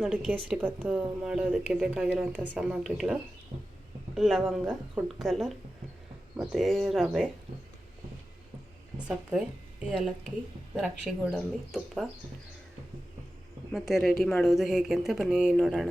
ನೋಡಿ, ಕೇಸರಿ ಭಾತು ಮಾಡೋದಕ್ಕೆ ಬೇಕಾಗಿರುವಂಥ ಸಾಮಗ್ರಿಗಳು. ಲವಂಗ ಫುಡ್ ಕಲರ್ ಮತ್ತು ರವೆ, ಸಕ್ಕರೆ, ಏಲಕ್ಕಿ, ದ್ರಾಕ್ಷಿ, ಗೋಡಂಬಿ, ತುಪ್ಪ ಮತ್ತು ರೆಡಿ ಮಾಡೋದು ಹೇಗೆ ಅಂತ ಬನ್ನಿ ನೋಡೋಣ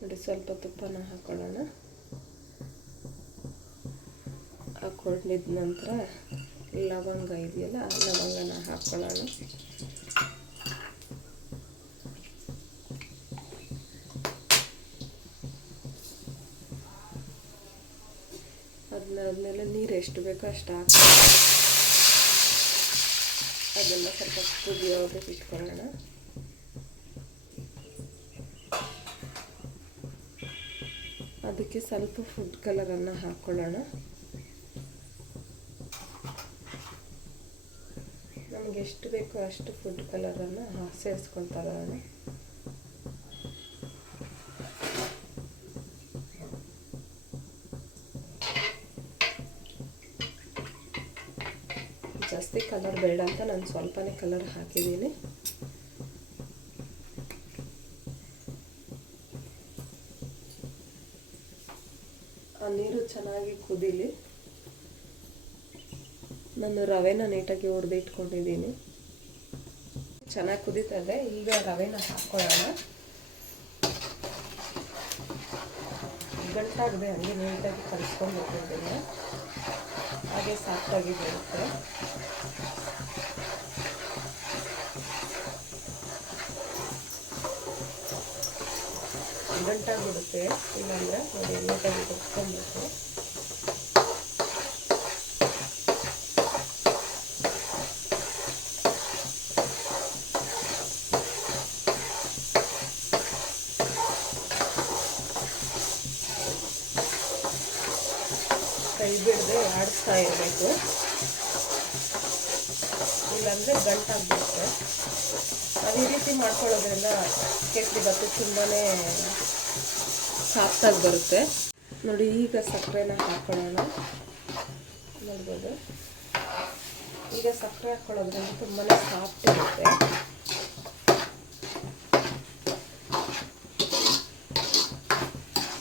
ನೋಡಿ ತುಪ್ಪನ ಹಾಕೊಳ್ಳೋಣ. ಹಾಕೊಂಡಿದ ನಂತರ ಲವಂಗ ಇದೆಯಲ್ಲ, ಆ ಲವಂಗನ ಹಾಕ್ಕೊಳ್ಳೋಣ ಅದನ್ನಾದ್ಮೇಲೆ ನೀರು ಎಷ್ಟು ಬೇಕೋ ಅಷ್ಟು ಹಾಕಿ, ಅದೆಲ್ಲ ಸ್ವಲ್ಪ ಕುದಿಯೋಗೆ ಇಟ್ಕೊಳ್ಳೋಣ. ಅದಕ್ಕೆ ಸ್ವಲ್ಪ ಫುಡ್ ಕಲರನ್ನು ಹಾಕ್ಕೊಳ್ಳೋಣ ನಮಗೆ ಎಷ್ಟು ಬೇಕೋ ಅಷ್ಟು ಫುಡ್ ಕಲರನ್ನು ಸೇರಿಸ್ಕೊಳ್ತಾ ಇರೋಣ ಜಾಸ್ತಿ ಕಲರ್ ಬೇಡ ಅಂತ ನಾನು ಸ್ವಲ್ಪನೇ ಕಲರ್ ಹಾಕಿದ್ದೀನಿ. ಆ ನೀರು ಚೆನ್ನಾಗಿ ಕುದೀಲಿ. ನಾನು ರವೆನ ನೀಟಾಗಿ ಇಟ್ಕೊಂಡಿದ್ದೀನಿ. ಚೆನ್ನಾಗಿ ಕುದೀತಾ ಈಗ ರವೆನ ಹಾಕ್ಕೊಳ್ಳೋಣ ಗಂಟಾಗದೆ ಹಂಗೆ ನೀಟಾಗಿ ಕಲಿಸ್ಕೊಂಡು ಹೋಗೋದಿಲ್ಲ ಹಾಗೆ ಸಾಫ್ಟಾಗಿ ಬರುತ್ತೆ. ಗಂಟಾಗ್ಬಿಡುತ್ತೆ. ಇಲ್ಲಾಂದರೆ ನೋಡಿ ನೀಟಾಗಿ ಕುತ್ಕೊಬೇಕು ಕೈ ಬಿಡದೆ ಆಡಿಸ್ತಾ ಇರಬೇಕು. ಇಲ್ಲಾಂದರೆ ಗಂಟಾಗ್ಬಿಡುತ್ತೆ. ಈ ರೀತಿ ಮಾಡ್ಕೊಳ್ಳೋದ್ರಿಂದ ಕೆಟ್ಟಿ ಭಾತು ತುಂಬಾ ಸಾಫ್ಟಾಗಿ ಬರುತ್ತೆ. ನೋಡಿ, ಈಗ ಸಕ್ಕರೆನ ಹಾಕ್ಕೊಳ್ಳೋಣ ನೋಡ್ಬೋದು. ಈಗ ಸಕ್ಕರೆ ಹಾಕ್ಕೊಳ್ಳೋದ್ರಿಂದ ತುಂಬಾ ಸಾಫ್ಟ್ ಇರುತ್ತೆ.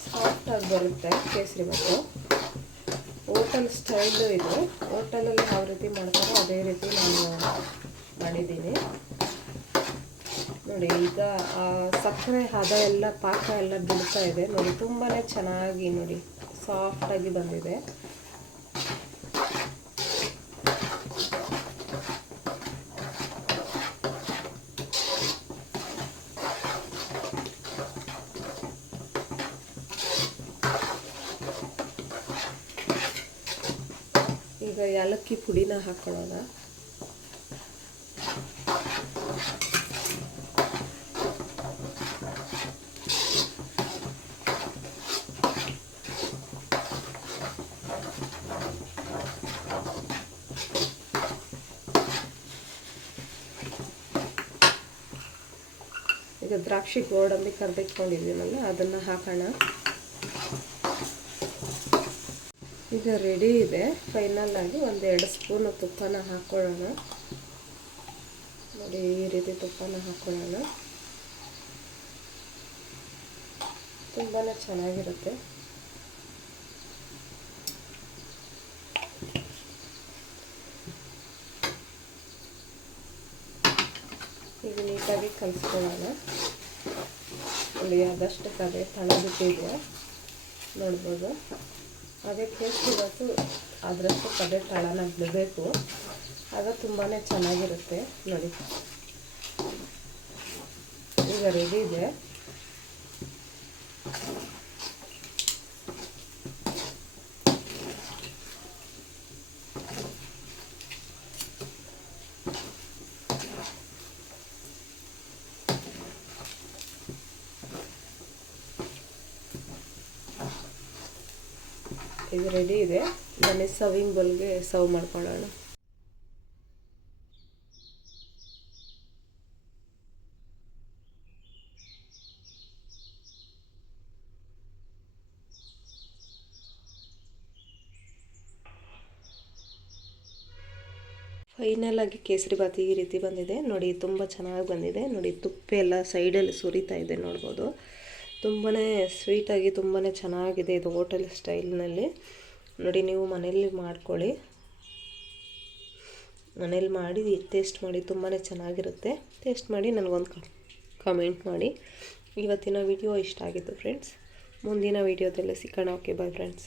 ಸಾಫ್ಟಾಗಿ ಬರುತ್ತೆ ಕೇಸರಿ ಭಾತು ಹೋಟೆಲ್ ಸ್ಟೈಲು ಇದು. ಹೋಟೆಲಲ್ಲಿ ಯಾವ ರೀತಿ ಮಾಡ್ತಾರೋ ಅದೇ ರೀತಿ ನಾನು ಮಾಡಿದ್ದೀನಿ. ನೋಡಿ, ಈಗ ಸಕ್ಕರೆ, ಹದ ಎಲ್ಲ, ಪಾಕ ಎಲ್ಲ ಬಿಡ್ತಾ ಇದೆ. ನೋಡಿ ತುಂಬಾ ಚೆನ್ನಾಗಿ ನೋಡಿ ಸಾಫ್ಟಾಗಿ ಬಂದಿದೆ. ಈಗ ಏಲಕ್ಕಿ ಪುಡಿನ ಹಾಕೊಳ್ಳೋಣ. ದ್ರಾಕ್ಷಿ ಗೋಡಂಬಿ ಕರೆದಿಟ್ಕೊಂಡಿದ್ದೀನಲ್ಲ ಅದನ್ನು ಹಾಕೋಣ. ಈಗ ರೆಡಿ ಇದೆ. ಫೈನಲ್ ಆಗಿ ಒಂದೆರಡು ಸ್ಪೂನು ತುಪ್ಪನ ಹಾಕ್ಕೊಳ್ಳೋಣ ನೋಡಿ, ಈ ರೀತಿ ತುಪ್ಪನ ಹಾಕ್ಕೊಳ್ಳೋಣ ತುಂಬಾ ಚೆನ್ನಾಗಿರುತ್ತೆ. ಈಗ ನೀಟಾಗಿ ಕಲಿಸ್ಕೊಳ್ಳೋಣ. ಅಲ್ಲಿ ಆದಷ್ಟು ತಲೆ ಇದೆ. ನೋಡ್ಬೋದು. ಅದಕ್ಕೆ ಇವತ್ತು ಅದರಷ್ಟು ಕಡೆ ತಳನ ಬಿಡಬೇಕು. ಆಗ ತುಂಬಾ ಚೆನ್ನಾಗಿರುತ್ತೆ. ನೋಡಿ. ಈಗ ರೆಡಿ ಇದೆ. ಇದು ರೆಡಿ ಇದೆ. ನಾನು ಸವಿಂಗ್ ಬೌಲ್ಗೆ ಸರ್ವ್ ಮಾಡ್ಕೊಳ್ಳೋಣ. ಫೈನಲ್ ಆಗಿ ಕೇಸರಿ ಬಾತ್ ಈ ರೀತಿ ಬಂದಿದೆ. ನೋಡಿ, ತುಂಬ ಚೆನ್ನಾಗಿ ಬಂದಿದೆ. ನೋಡಿ, ತುಪ್ಪ ಎಲ್ಲ ಸೈಡಲ್ಲಿ ಸುರಿತಾ ಇದೆ ನೋಡ್ಬೋದು. ತುಂಬಾ ಸ್ವೀಟಾಗಿ ತುಂಬಾ ಚೆನ್ನಾಗಿದೆ ಇದು ಹೋಟೆಲ್ ಸ್ಟೈಲ್ನಲ್ಲಿ. ನೋಡಿ, ನೀವು ಮನೆಯಲ್ಲಿ ಮಾಡ್ಕೊಳ್ಳಿ. ಮನೇಲಿ ಮಾಡಿ ಟೇಸ್ಟ್ ಮಾಡಿ ತುಂಬಾ ಚೆನ್ನಾಗಿರುತ್ತೆ. ಟೇಸ್ಟ್ ಮಾಡಿ ನನಗೊಂದು ಕಮೆಂಟ್ ಮಾಡಿ. ಇವತ್ತಿನ ವಿಡಿಯೋ ಇಷ್ಟ ಆಗಿತ್ತು ಫ್ರೆಂಡ್ಸ್ ಮುಂದಿನ ವೀಡಿಯೋದಲ್ಲೇ ಸಿಕ್ಕೋಣ ಓಕೆ ಬಾಯ್ ಫ್ರೆಂಡ್ಸ್